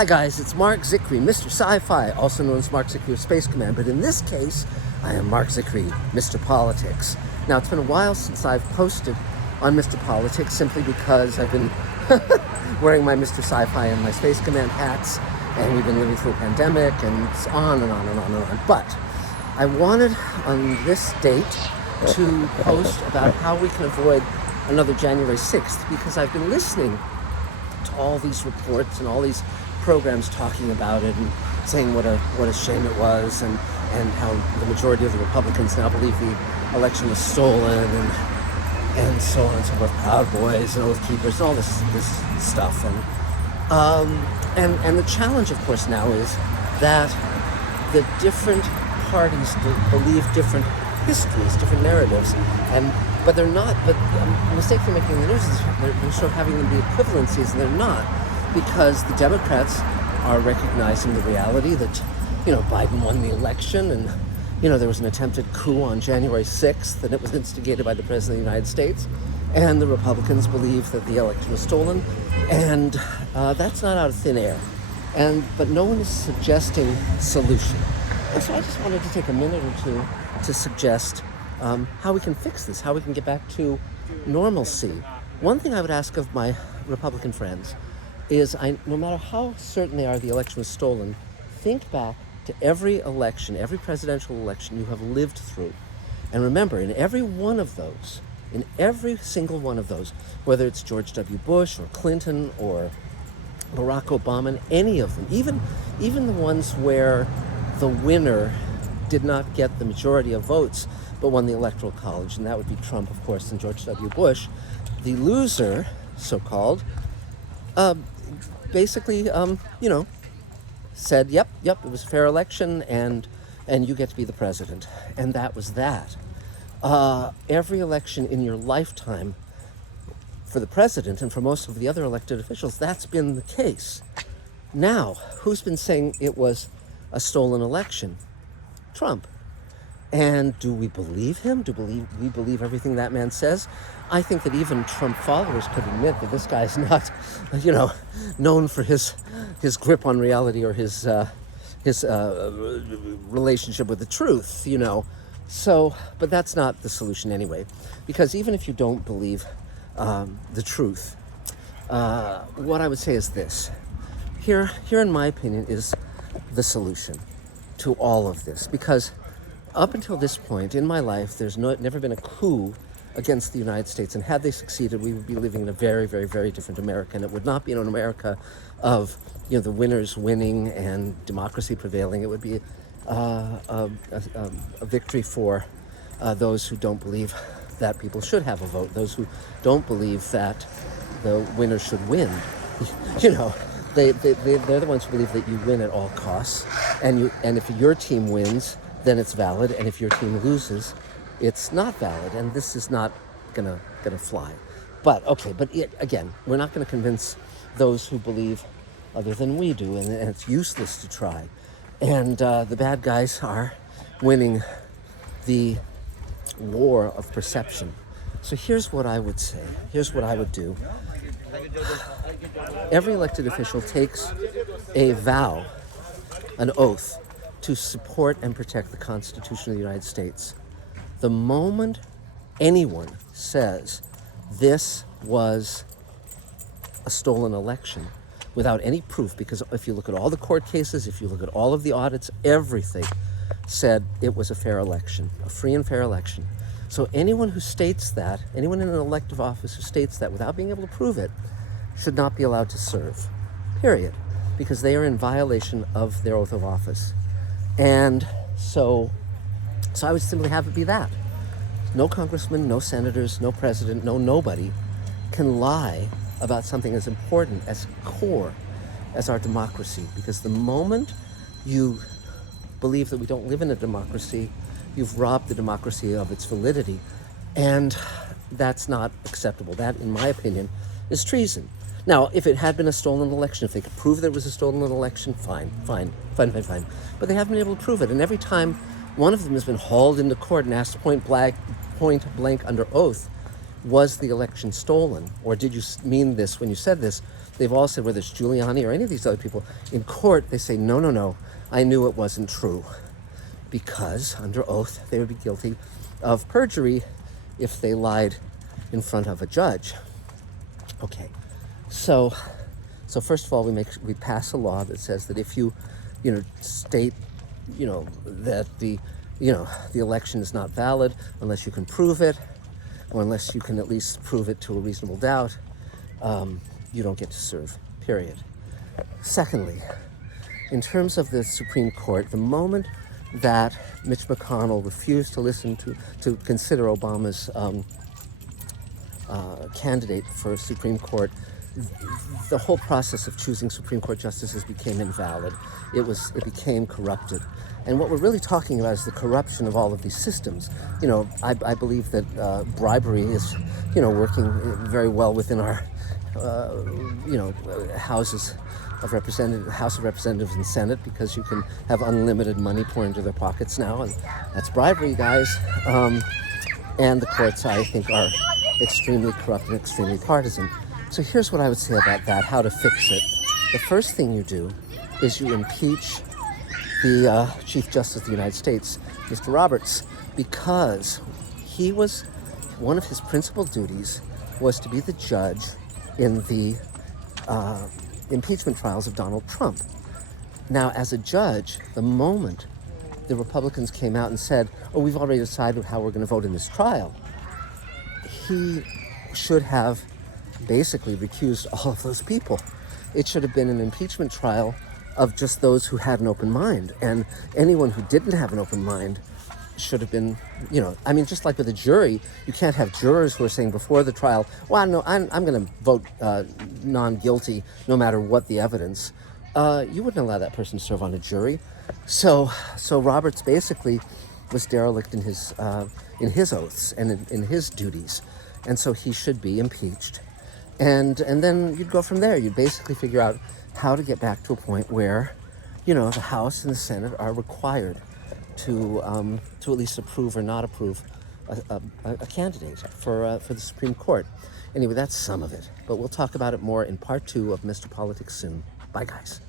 Hi guys, it's Mark Zicree, Mr. Sci-Fi, also known as Mark Zicree of Space Command, but in this case, I am Mark Zicree, Mr. Politics. Now, it's been a while since I've posted on Mr. Politics, simply because I've been wearing my Mr. Sci-Fi and my Space Command hats, and we've been living through a pandemic, and it's on and on and on and on. But I wanted, on this date, to post about how we can avoid another January 6th, because I've been listening to all these reports and all these programs talking about it and saying what a shame it was, and how the majority of the Republicans now believe the election was stolen, and so on and so forth, Proud Boys and Oath Keepers, all this stuff. And the challenge, of course, now is that the different parties believe different histories, different narratives, but they're not. But the mistake they're making in the news is they're sort of having them be equivalencies, and they're not, because the Democrats are recognizing the reality that, Biden won the election, and, there was an attempted coup on January 6th, and it was instigated by the President of the United States, and the Republicans believe that the election was stolen, and that's not out of thin air. But no one is suggesting solution. And so I just wanted to take a minute or two to suggest how we can fix this, how we can get back to normalcy. One thing I would ask of my Republican friends is, no matter how certain they are the election was stolen, think back to every election, every presidential election you have lived through. And remember, in every single one of those, whether it's George W. Bush or Clinton or Barack Obama, any of them, even the ones where the winner did not get the majority of votes but won the Electoral College, and that would be Trump, of course, and George W. Bush, the loser, so-called, basically, said, yep, it was a fair election, and you get to be the president. And that was that. Every election in your lifetime for the president and for most of the other elected officials, that's been the case. Now, who's been saying it was a stolen election? Trump. And do we believe him? Do we believe everything that man says? I think that even Trump followers could admit that this guy's not, known for his grip on reality or his relationship with the truth, So, but that's not the solution anyway, because even if you don't believe the truth, what I would say is this. Here, in my opinion, is the solution to all of this, because up until this point in my life, there's never been a coup against the United States, and had they succeeded, we would be living in a very, very, very different America, and it would not be an America of the winners winning and democracy prevailing. It would be a victory for those who don't believe that people should have a vote, those who don't believe that the winner should win. They're the ones who believe that you win at all costs, and if your team wins, then it's valid, and if your team loses, it's not valid, and this is not gonna fly. But again, we're not gonna convince those who believe other than we do, and it's useless to try. And the bad guys are winning the war of perception. So here's what I would say. Here's what I would do. Every elected official takes a vow, an oath, to support and protect the Constitution of the United States. The moment anyone says this was a stolen election without any proof, because if you look at all the court cases, if you look at all of the audits, everything said it was a fair election, a free and fair election. So anyone who states that, anyone in an elective office who states that without being able to prove it, should not be allowed to serve, period, because they are in violation of their oath of office. And so I would simply have it be that. No congressman, no senators, no president, nobody can lie about something as important, as core as our democracy. Because the moment you believe that we don't live in a democracy, you've robbed the democracy of its validity. And that's not acceptable. That, in my opinion, is treason. Now, if it had been a stolen election, if they could prove there was a stolen election, fine. But they haven't been able to prove it. And every time one of them has been hauled into court and asked point blank under oath, was the election stolen? Or did you mean this when you said this? they've all said, whether it's Giuliani or any of these other people, in court, they say, no, no, no, I knew it wasn't true. Because under oath, they would be guilty of perjury if they lied in front of a judge. Okay, so first of all, we pass a law that says that if you state, that the election is not valid unless you can prove it, or unless you can at least prove it to a reasonable doubt, you don't get to serve, period. Secondly, in terms of the Supreme Court, the moment that Mitch McConnell refused to listen to consider Obama's candidate for Supreme Court, the whole process of choosing Supreme Court justices became invalid. It became corrupted. And what we're really talking about is the corruption of all of these systems. I believe that bribery is, working very well within our, House of Representatives and Senate, because you can have unlimited money pour into their pockets now, and that's bribery, guys. And the courts, I think, are extremely corrupt and extremely partisan. So here's what I would say about that, how to fix it. The first thing you do is you impeach the Chief Justice of the United States, Mr. Roberts, because one of his principal duties was to be the judge in the impeachment trials of Donald Trump. Now, as a judge, the moment the Republicans came out and said, oh, we've already decided how we're going to vote in this trial, he should have basically recused all of those people. It should have been an impeachment trial of just those who had an open mind. And anyone who didn't have an open mind should have been, just like with a jury, you can't have jurors who are saying before the trial, well, no, I'm going to vote non-guilty no matter what the evidence. You wouldn't allow that person to serve on a jury. So Roberts basically was derelict in his oaths and in his duties. And so he should be impeached. And then you'd go from there. You'd basically figure out how to get back to a point where, the House and the Senate are required to at least approve or not approve a candidate for the Supreme Court. Anyway, that's some of it. But we'll talk about it more in part 2 of Mr. Politics soon. Bye, guys.